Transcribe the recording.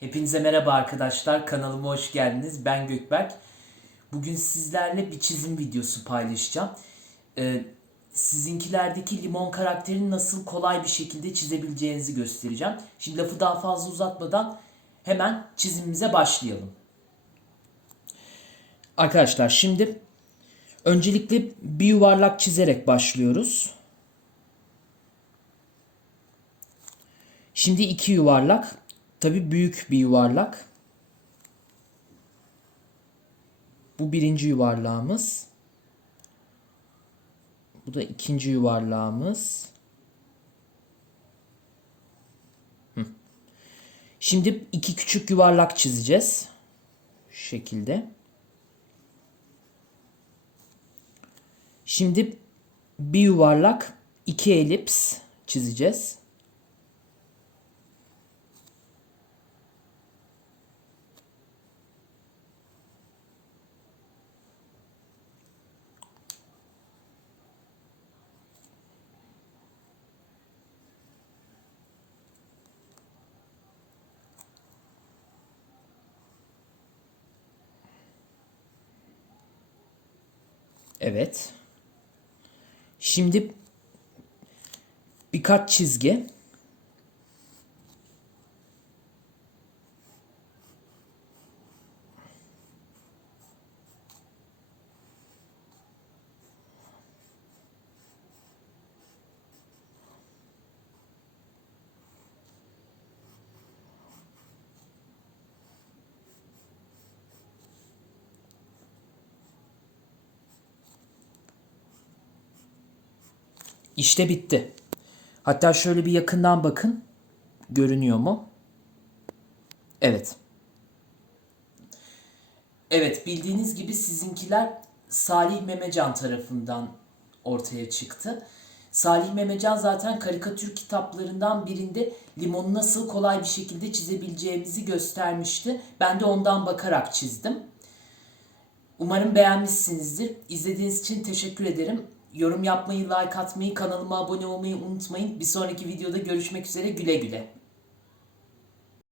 Hepinize merhaba arkadaşlar. Kanalıma hoş geldiniz. Ben Gökberk. Bugün sizlerle bir çizim videosu paylaşacağım. Ee, sizinkilerdeki limon karakterini nasıl kolay bir şekilde çizebileceğinizi göstereceğim. Şimdi lafı daha fazla uzatmadan hemen çizimimize başlayalım. Arkadaşlar şimdi öncelikle bir yuvarlak çizerek başlıyoruz. Şimdi iki yuvarlak. Tabi büyük bir yuvarlak. Bu birinci yuvarlağımız. Bu da ikinci yuvarlağımız. Şimdi iki küçük yuvarlak çizeceğiz. Şu şekilde. Şimdi bir yuvarlak, iki elips çizeceğiz. Evet. Şimdi birkaç çizgi. İşte bitti. Hatta şöyle bir yakından bakın. Görünüyor mu? Evet. Evet bildiğiniz gibi sizinkiler Salih Memecan tarafından ortaya çıktı. Salih Memecan zaten karikatür kitaplarından birinde limonu nasıl kolay bir şekilde çizebileceğimizi göstermişti. Ben de ondan bakarak çizdim. Umarım beğenmişsinizdir. İzlediğiniz için teşekkür ederim. Yorum yapmayı, like atmayı, kanalıma abone olmayı unutmayın. Bir sonraki videoda görüşmek üzere güle güle.